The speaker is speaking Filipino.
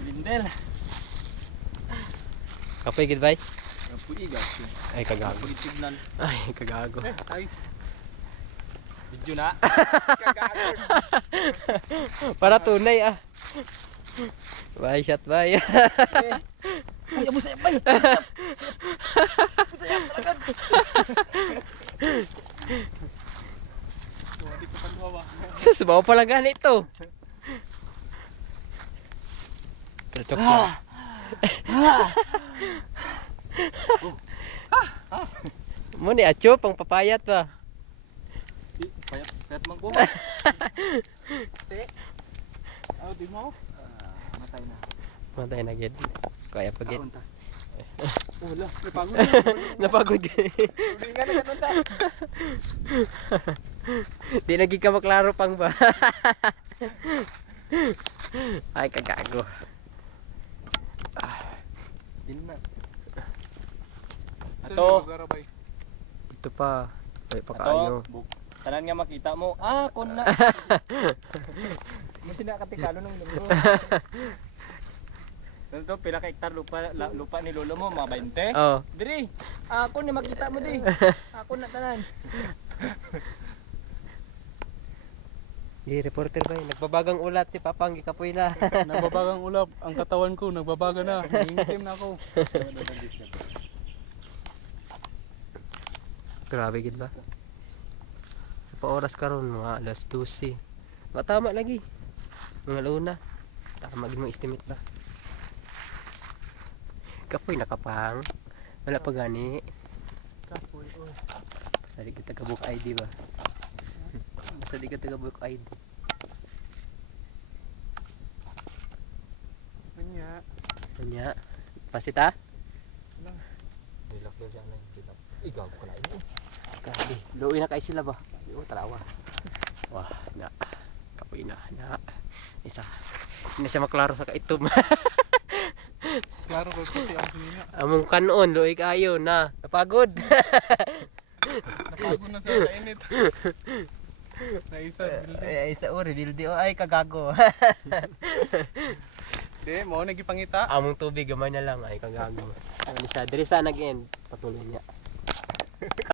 Lindel. Kapoy gid bay? Kapoy gas. Ay kagago. Kapoy signal. Ay kagago. Ay. Video na. Kagago. Para tunay ah. Bye shot bye. Ay, amo sayap bay. Sayap talaga. Di ko panduwa ba. Susubaw pa lang ganito. Tutok lang. Mo ni acho pang papayat ba. Payat man ko. Te. Aw di mo. Matay na. Matay na gid. Kaya pagit. Wala, napagod. Napagod. Ulingan na kanunta. Di lagi ka maklaro pang ba. Ay kagago. Din na. Ato. Ito pa. Ay pakaano. Tanan nga makita mo. Kon na. Mo sinakatikalo nung linggo. Nito pila ka hektar lupa ni lolo mo, mga 20? Oh. Diri. Ako ni makita mo di. Ako na tanan. Di reporter ba? Nagbabagang ulat si Papang gikapoy na. Nagbabagang ulap ang katawan ko, nagbabaga na. Nangingitim na ako. Grabe gid ba? Pa oras karon mga alas 12. Matama lagi. Mga luna. Tama gid mo estimate ba? Kapoy nakapang. Wala pa gani. Kapoy, oy. Sali kita ka book ID ba? Sali kita ka book ID. Kanya. Kanya. Pasita? Dilak daw siya nang dilak. Igaw ko na ino. Grabe. Luoy na kay sila ba? Yo tarawa. Wah, na. Kapoy na. Isa. Hindi siya maklaro sa kaitom. Klaro ko kasi ang sina. Among kanon, luoy kayo na. Napagod. Napagod na sa kainit. Naisa, bildi. Ay, isa ori, bildi o ay kagago. Di, mo nagipangita. Among tubig gamay na lang ay kagago. Ano siya, diri sa nag-end patuloy niya.